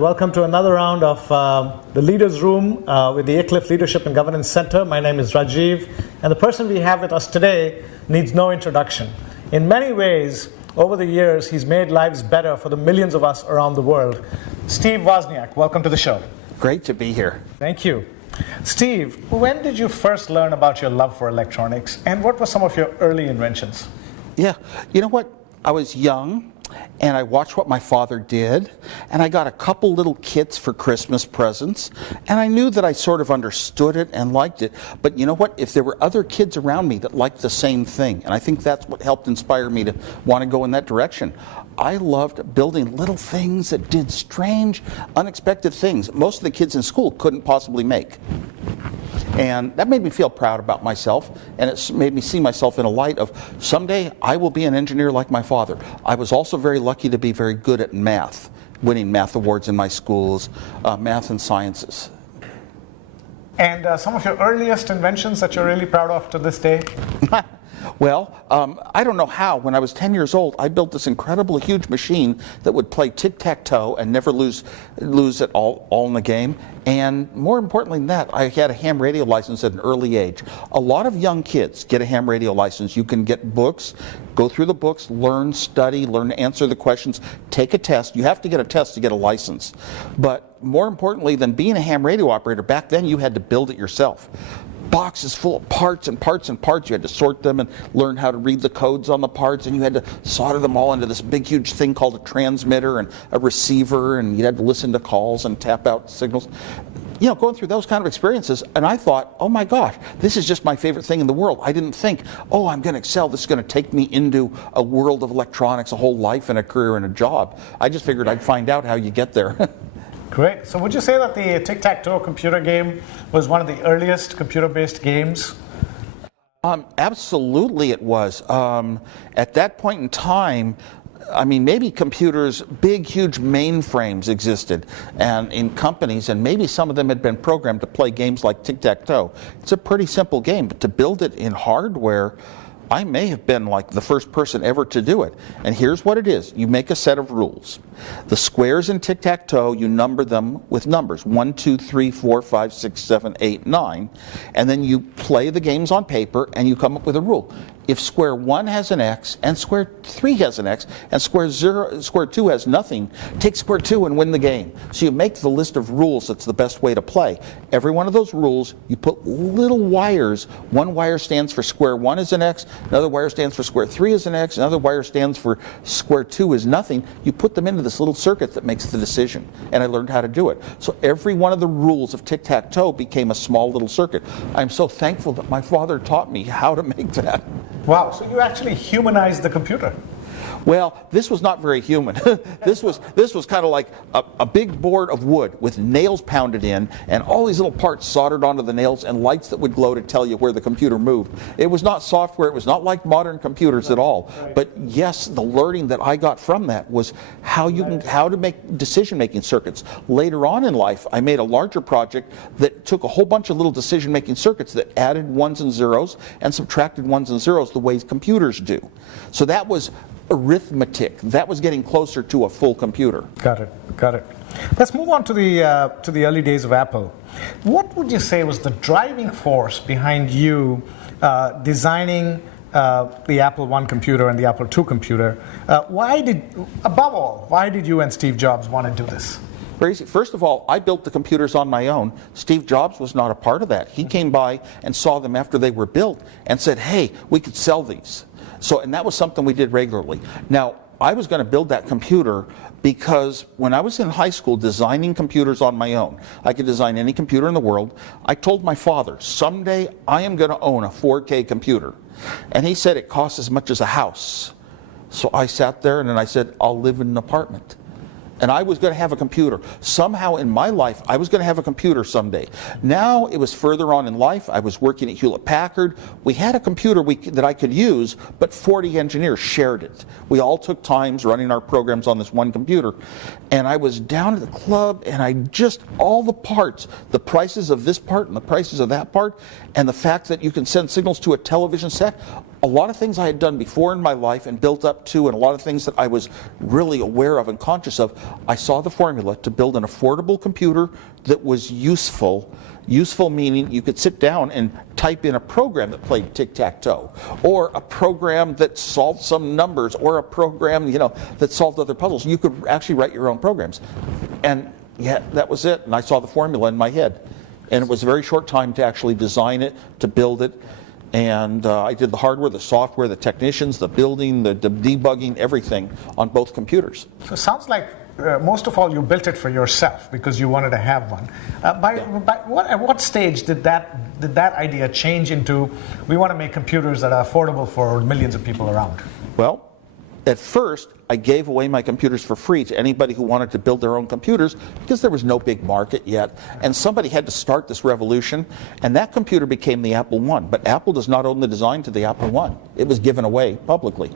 Welcome to another round of the Leaders Room with the Iclif Leadership and Governance Center. My name is Rajiv, and the person we have with us today needs no introduction. In many ways, over the years, he's made lives better for the millions of us around the world. Steve Wozniak, welcome to the show. Great to be here. Thank you. Steve, when did you first learn about your love for electronics, and what were some of your early inventions? Yeah, you know what? I was young, and I watched what my father did, and I got a couple little kits for Christmas presents, and I knew that I sort of understood it and liked it. But you know what? If there were other kids around me that liked the same thing, and I think that's what helped inspire me to want to go in that direction. I loved building little things that did strange, unexpected things most of the kids in school couldn't possibly make. And that made me feel proud about myself, and it made me see myself in a light of someday I will be an engineer like my father. I was also very lucky to be very good at math, winning math awards in my schools, math and sciences. And some of your earliest inventions that you're really proud of to this day? Well, I don't know how. When I was 10 years old, I built this incredible, huge machine that would play tic-tac-toe and never lose it all in the game. And more importantly than that, I had a ham radio license at an early age. A lot of young kids get a ham radio license. You can get books, go through the books, learn, study, learn to answer the questions, take a test. You have to get a test to get a license. But more importantly than being a ham radio operator, back then you had to build it yourself. Boxes full of parts and parts and parts. You had to sort them and learn how to read the codes on the parts, and you had to solder them all into this big huge thing called a transmitter and a receiver, and you had to listen to calls and tap out signals. You know, going through those kind of experiences, and I thought, oh my gosh, this is just my favorite thing in the world. I didn't think, oh, I'm going to excel. This is going to take me into a world of electronics, a whole life and a career and a job. I just figured I'd find out how you get there. Great. So would you say that the tic-tac-toe computer game was one of the earliest computer-based games? Absolutely it was. At that point in time, I mean, maybe computers, big, huge mainframes existed and in companies, and maybe some of them had been programmed to play games like tic-tac-toe. It's a pretty simple game, but to build it in hardware, I may have been like the first person ever to do it. And here's what it is. You make a set of rules. The squares in tic-tac-toe, you number them with numbers. 1, 2, 3, 4, 5, 6, 7, 8, 9. And then you play the games on paper and you come up with a rule. If square 1 has an X and square 3 has an X and square 2 has nothing, take square 2 and win the game. So you make the list of rules that's the best way to play. Every one of those rules, you put little wires. One wire stands for square 1 is an X, another wire stands for square 3 is an X, another wire stands for square 2 is nothing. You put them into this little circuit that makes the decision. And I learned how to do it. So every one of the rules of tic-tac-toe became a small little circuit. I'm so thankful that my father taught me how to make that. Wow, so you actually humanized the computer. Well, this was not very human. This was kind of like a big board of wood with nails pounded in and all these little parts soldered onto the nails and lights that would glow to tell you where the computer moved. It was not software. It was not like modern computers at all. But yes, the learning that I got from that was how to make decision-making circuits. Later on in life, I made a larger project that took a whole bunch of little decision-making circuits that added ones and zeros and subtracted ones and zeros the way computers do. So that was arithmetic. That was getting closer to a full computer. Got it. Let's move on to the early days of Apple. What would you say was the driving force behind you designing the Apple I computer and the Apple II computer? Why did you and Steve Jobs want to do this? First of all, I built the computers on my own. Steve Jobs was not a part of that. He came by and saw them after they were built and said, hey, we could sell these. And that was something we did regularly. Now, I was going to build that computer because when I was in high school designing computers on my own, I could design any computer in the world. I told my father, someday I am going to own a 4K computer. And he said it costs as much as a house. So I sat there and then I said, I'll live in an apartment. And I was going to have a computer. Somehow in my life, I was going to have a computer someday. Now it was further on in life. I was working at Hewlett-Packard. We had a computer that I could use, but 40 engineers shared it. We all took times running our programs on this one computer. And I was down at the club, and all the parts, the prices of this part and the prices of that part, and the fact that you can send signals to a television set, a lot of things I had done before in my life and built up to, and a lot of things that I was really aware of and conscious of, I saw the formula to build an affordable computer that was useful. Useful meaning you could sit down and type in a program that played tic-tac-toe, or a program that solved some numbers, or a program, you know, that solved other puzzles. You could actually write your own programs. And yeah, that was it. And I saw the formula in my head. And it was a very short time to actually design it, to build it. And I did the hardware, the software, the technicians, the building, the debugging, everything on both computers. So it sounds like most of all you built it for yourself because you wanted to have one. At what stage did that idea change into, we want to make computers that are affordable for millions of people around? Well, at first, I gave away my computers for free to anybody who wanted to build their own computers because there was no big market yet. And somebody had to start this revolution. And that computer became the Apple I. But Apple does not own the design to the Apple I. It was given away publicly.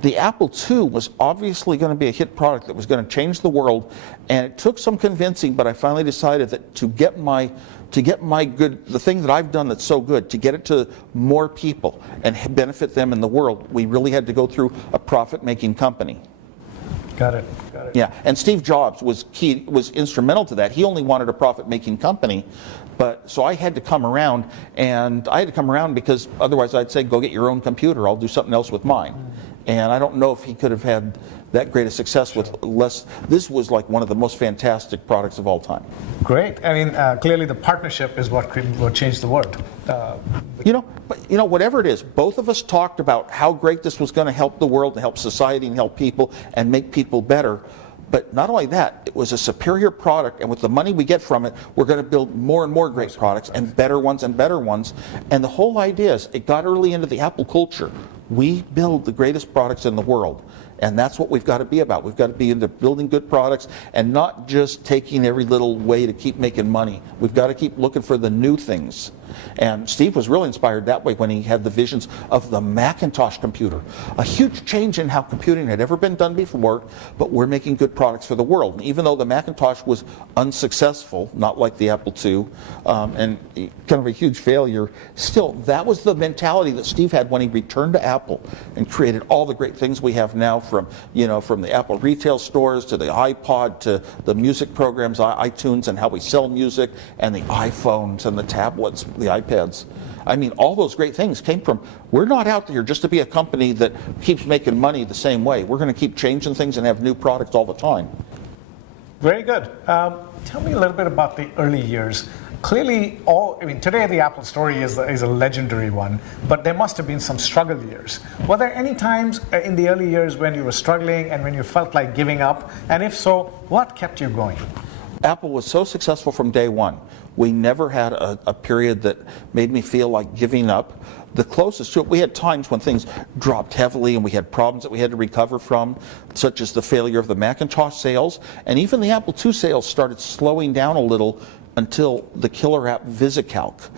The Apple II was obviously going to be a hit product that was going to change the world. And it took some convincing, but I finally decided that to get the thing that I've done that's so good, to get it to more people and benefit them in the world, we really had to go through a profit-making company. Got it. Yeah, and Steve Jobs was instrumental to that. He only wanted a profit-making company, but so I had to come around, and I had to come around because otherwise I'd say, go get your own computer, I'll do something else with mine. And I don't know if he could have had that great a success with less. This was like one of the most fantastic products of all time. Great. I mean, clearly the partnership is what changed the world. Whatever it is, both of us talked about how great this was going to help the world and help society and help people and make people better. But not only that, it was a superior product, and with the money we get from it, we're going to build more and more great products and better ones and better ones. And the whole idea is, it got early into the Apple culture. We build the greatest products in the world. And that's what we've got to be about. We've got to be into building good products and not just taking every little way to keep making money. We've got to keep looking for the new things. And Steve was really inspired that way when he had the visions of the Macintosh computer. A huge change in how computing had ever been done before, but we're making good products for the world. And even though the Macintosh was unsuccessful, not like the Apple II, and kind of a huge failure, still, that was the mentality that Steve had when he returned to Apple and created all the great things we have now, from the Apple retail stores to the iPod to the music programs, iTunes, and how we sell music, and the iPhones and the tablets, the iPads. I mean, all those great things came from, we're not out there just to be a company that keeps making money the same way. We're going to keep changing things and have new products all the time. Very good. Tell me a little bit about the early years. Clearly, today the Apple story is a legendary one, but there must have been some struggle years. Were there any times in the early years when you were struggling and when you felt like giving up? And if so, what kept you going? Apple was so successful from day one. We never had a period that made me feel like giving up. The closest to it, we had times when things dropped heavily and we had problems that we had to recover from, such as the failure of the Macintosh sales. And even the Apple II sales started slowing down a little until the killer app VisiCalc.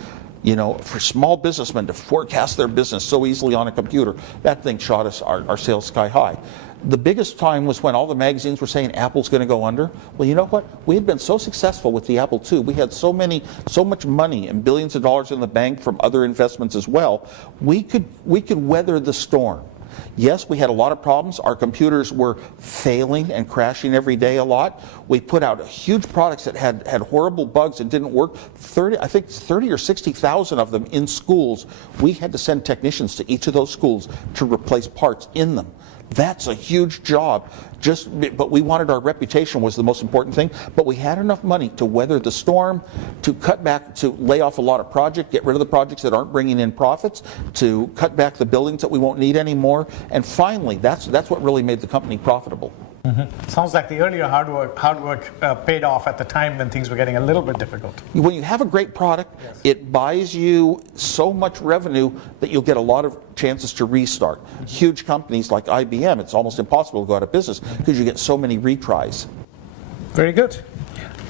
For small businessmen to forecast their business so easily on a computer, that thing shot our sales sky high. The biggest time was when all the magazines were saying Apple's going to go under. Well, you know what? We had been so successful with the Apple II. We had so much money and billions of dollars in the bank from other investments as well. We could weather the storm. Yes, we had a lot of problems. Our computers were failing and crashing every day a lot. We put out huge products that had horrible bugs and didn't work. 30 or 60,000 of them in schools. We had to send technicians to each of those schools to replace parts in them. That's a huge job. But we wanted, our reputation was the most important thing. But we had enough money to weather the storm, to cut back, to lay off a lot of projects, get rid of the projects that aren't bringing in profits, to cut back the buildings that we won't need anymore. And finally, that's what really made the company profitable. Mm-hmm. Sounds like the earlier hard work paid off at the time when things were getting a little bit difficult. When you have a great product, yes, it buys you so much revenue that you'll get a lot of chances to restart. Mm-hmm. Huge companies like IBM, it's almost impossible to go out of business because you get so many retries. Very good.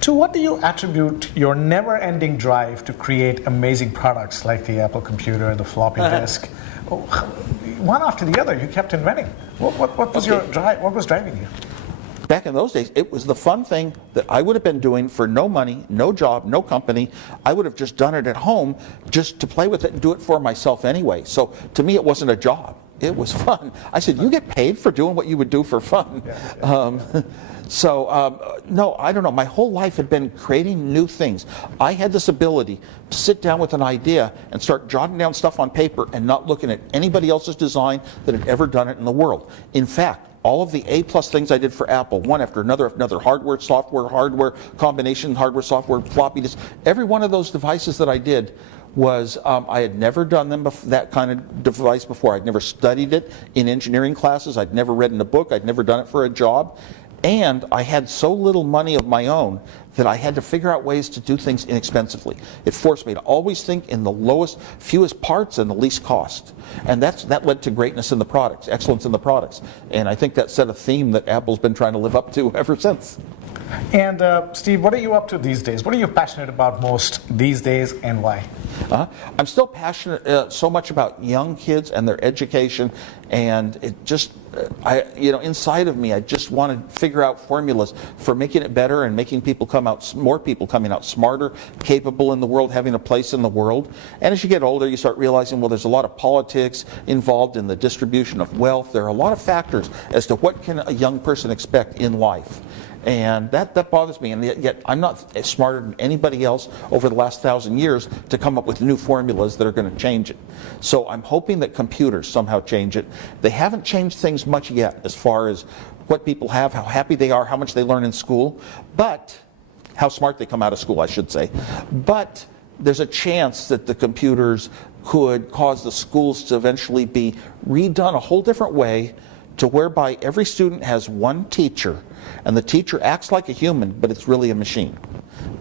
To what do you attribute your never-ending drive to create amazing products like the Apple computer, the floppy disk? One after the other, you kept inventing. What was your drive? What was driving you? back in those days, it was the fun thing that I would have been doing for no money, no job, no company. I would have just done it at home just to play with it and do it for myself anyway. So to me, it wasn't a job. It was fun. I said, you get paid for doing what you would do for fun. No, I don't know. My whole life had been creating new things. I had this ability to sit down with an idea and start jotting down stuff on paper and not looking at anybody else's design that had ever done it in the world. In fact, all of the A-plus things I did for Apple, one after another, hardware, software combination, hardware, software, floppy disk, every one of those devices that I did was, I had never done that kind of device before. I'd never studied it in engineering classes. I'd never read in a book. I'd never done it for a job. And I had so little money of my own that I had to figure out ways to do things inexpensively. It forced me to always think in the lowest, fewest parts and the least cost. And that led to greatness in the products, excellence in the products. And I think that set a theme that Apple's been trying to live up to ever since. And Steve, what are you up to these days? What are you passionate about most these days, and why? I'm still passionate so much about young kids and their education, and it just, inside of me, I just want to figure out formulas for making it better and making people more people coming out smarter, capable in the world, having a place in the world. And as you get older, you start realizing, well, there's a lot of politics involved in the distribution of wealth. There are a lot of factors as to what can a young person expect in life. And that bothers me, and yet I'm not smarter than anybody else over the last 1,000 years to come up with new formulas that are going to change it. So I'm hoping that computers somehow change it. They haven't changed things much yet as far as what people have, how happy they are, how much they learn in school, but how smart they come out of school, I should say. But there's a chance that the computers could cause the schools to eventually be redone a whole different way, to whereby every student has one teacher, and the teacher acts like a human, but it's really a machine.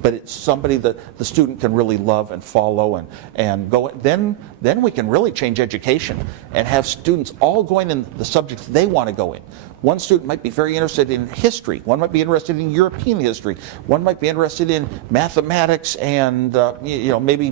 But it's somebody that the student can really love and follow and go. Then we can really change education and have students all going in the subjects they want to go in. One student might be very interested in history. One might be interested in European history. One might be interested in mathematics and maybe maybe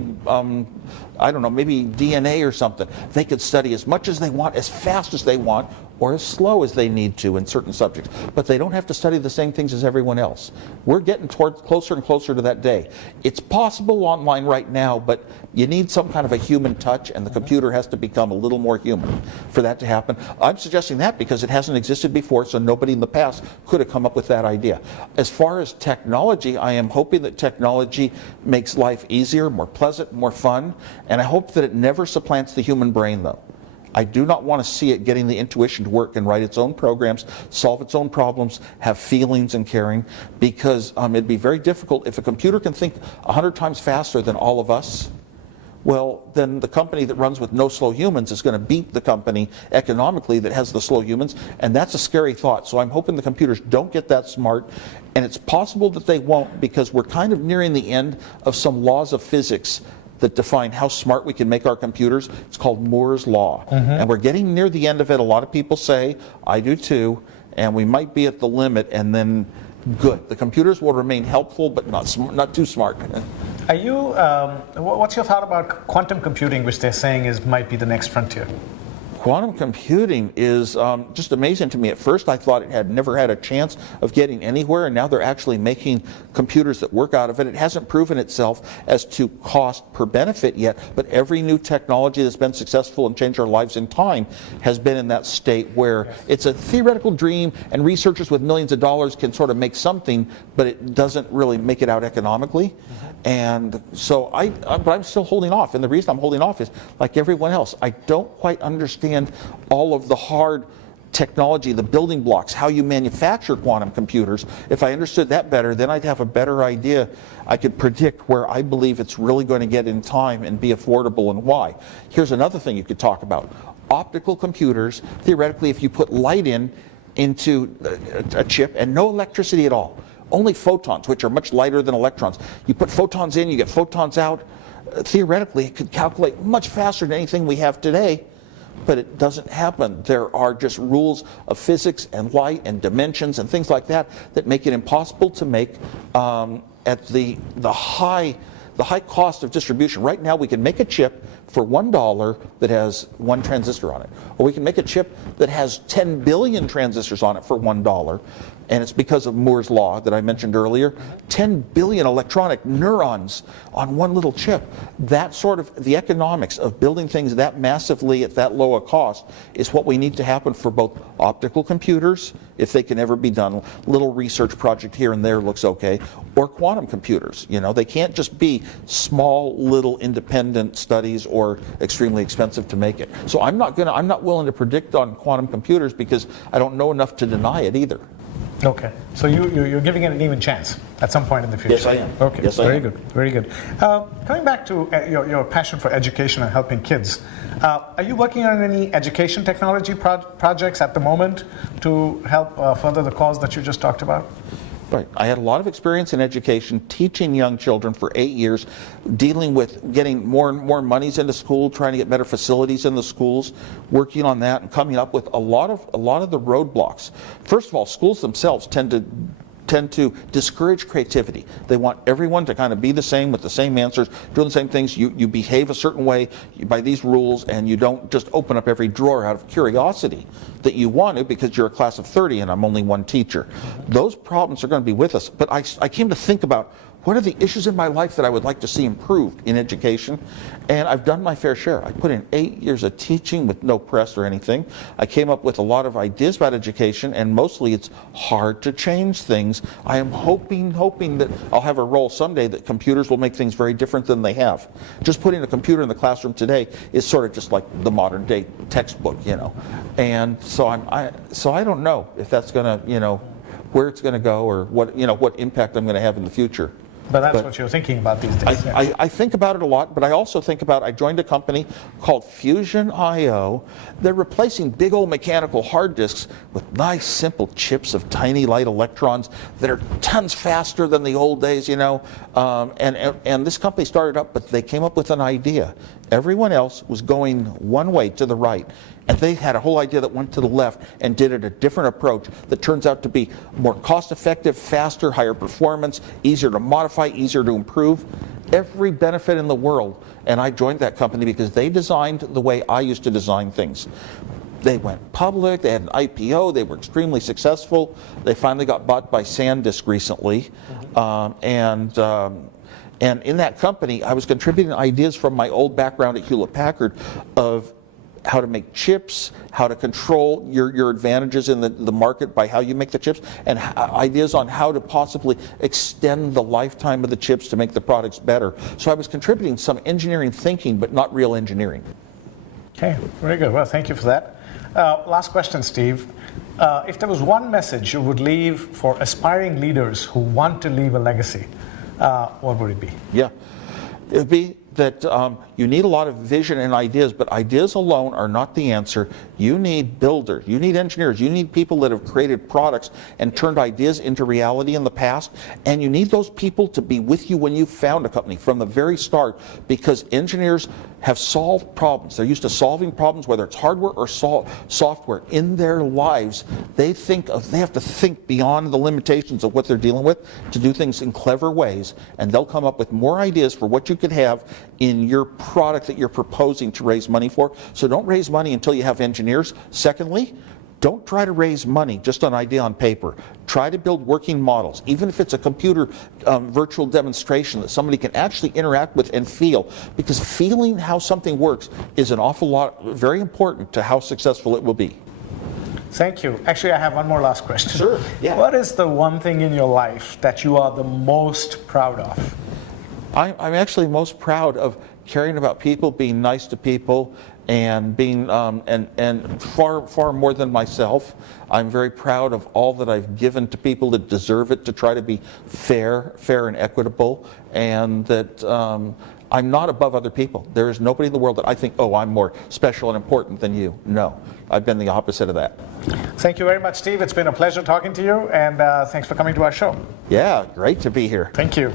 DNA or something. They could study as much as they want, as fast as they want, or as slow as they need to in certain subjects. But they don't have to study the same things as everyone else. We're getting closer and closer to that day. It's possible online right now, but you need some kind of a human touch, and the computer has to become a little more human for that to happen. I'm suggesting that because it hasn't existed before, so nobody in the past could have come up with that idea. As far as technology, I am hoping that technology makes life easier, more pleasant, more fun, and I hope that it never supplants the human brain, though. I do not want to see it getting the intuition to work and write its own programs, solve its own problems, have feelings and caring, because it'd be very difficult. If a computer can think 100 times faster than all of us, well, then the company that runs with no slow humans is going to beat the company economically that has the slow humans, and that's a scary thought. So I'm hoping the computers don't get that smart, and it's possible that they won't, because we're kind of nearing the end of some laws of physics that define how smart we can make our computers. It's called Moore's Law. And we're getting near the end of it. A lot of people say, I do too, and we might be at the limit, and then good. The computers will remain helpful, but not too smart. Are you, what's your thought about quantum computing, which they're saying might be the next frontier? Quantum computing is just amazing to me. At first I thought it had never had a chance of getting anywhere, and now they're actually making computers that work out of it. It hasn't proven itself as to cost per benefit yet, but every new technology that's been successful and changed our lives in time has been in that state where it's a theoretical dream, and researchers with millions of dollars can sort of make something, but it doesn't really make it out economically. And so but I'm still holding off, and the reason I'm holding off is, like everyone else, I don't quite understand all of the hard technology, the building blocks, how you manufacture quantum computers. If I understood that better, then I'd have a better idea. I could predict where I believe it's really going to get in time and be affordable, and why. Here's another thing you could talk about. Optical computers, theoretically, if you put light into a chip and no electricity at all, only photons, which are much lighter than electrons. You put photons in, you get photons out. Theoretically, it could calculate much faster than anything we have today, but it doesn't happen. There are just rules of physics and light and dimensions and things like that that make it impossible to make at the high cost of distribution. Right now, we can make a chip for $1 that has 1 transistor on it. Or we can make a chip that has 10 billion transistors on it for $1. And it's because of Moore's law that I mentioned earlier. 10 billion electronic neurons on one little chip. That sort of, the economics of building things that massively at that low a cost is what we need to happen for both optical computers, if they can ever be done. Little research project here and there looks okay. Or quantum computers. You know, they can't just be small, little independent studies or extremely expensive to make it. So I'm not willing to predict on quantum computers because I don't know enough to deny it either. Okay, so you're giving it an even chance at some point in the future. Yes, I am. Okay, yes, very good, very good. Coming back to your passion for education and helping kids, are you working on any education technology projects at the moment to help further the cause that you just talked about? Right. I had a lot of experience in education, teaching young children for 8 years, dealing with getting more and more monies into school, trying to get better facilities in the schools, working on that, and coming up with a lot of the roadblocks. First of all, schools themselves tend to discourage creativity. They want everyone to kind of be the same with the same answers, doing the same things. You behave a certain way by these rules, and you don't just open up every drawer out of curiosity that you want to because you're a class of 30 and I'm only one teacher. Those problems are going to be with us. But I came to think about what are the issues in my life that I would like to see improved in education? And I've done my fair share. I put in 8 years of teaching with no press or anything. I came up with a lot of ideas about education, and mostly it's hard to change things. I am hoping that I'll have a role someday that computers will make things very different than they have. Just putting a computer in the classroom today is sort of just like the modern day textbook, you know. And so I don't know if that's going to, you know, where it's going to go or what impact I'm going to have in the future. But that's what you're thinking about these days. I think about it a lot, but I also think about, I joined a company called Fusion.io. They're replacing big old mechanical hard disks with nice, simple chips of tiny, light electrons that are tons faster than the old days, you know. And this company started up, but they came up with an idea. Everyone else was going one way to the right, and they had a whole idea that went to the left and did it a different approach that turns out to be more cost-effective, faster, higher performance, easier to modify, easier to improve. Every benefit in the world. And I joined that company because they designed the way I used to design things. They went public, they had an IPO, they were extremely successful. They finally got bought by SanDisk recently. And in that company, I was contributing ideas from my old background at Hewlett-Packard of how to make chips, how to control your advantages in the market by how you make the chips, and ideas on how to possibly extend the lifetime of the chips to make the products better. So I was contributing some engineering thinking, but not real engineering. Okay, very good. Well, thank you for that. Last question, Steve. If there was one message you would leave for aspiring leaders who want to leave a legacy, what would it be? Yeah, it would be that you need a lot of vision and ideas, but ideas alone are not the answer. You need builders, you need engineers, you need people that have created products and turned ideas into reality in the past, and you need those people to be with you when you found a company from the very start, because engineers have solved problems. They're used to solving problems, whether it's hardware or software, in their lives. They have to think beyond the limitations of what they're dealing with to do things in clever ways, and they'll come up with more ideas for what you could have in your product that you're proposing to raise money for. So don't raise money until you have engineers. Secondly, don't try to raise money just on idea on paper. Try to build working models, even if it's a computer virtual demonstration that somebody can actually interact with and feel, because feeling how something works is an awful lot, very important to how successful it will be. Thank you. Actually, I have one more last question. Sure. Yeah. What is the one thing in your life that you are the most proud of? I'm actually most proud of caring about people, being nice to people, and being and far more than myself. I'm very proud of all that I've given to people that deserve it, to try to be fair and equitable, and that I'm not above other people. There is nobody in the world that I think, oh, I'm more special and important than you. No, I've been the opposite of that. Thank you very much, Steve. It's been a pleasure talking to you, and thanks for coming to our show. Yeah, great to be here. Thank you.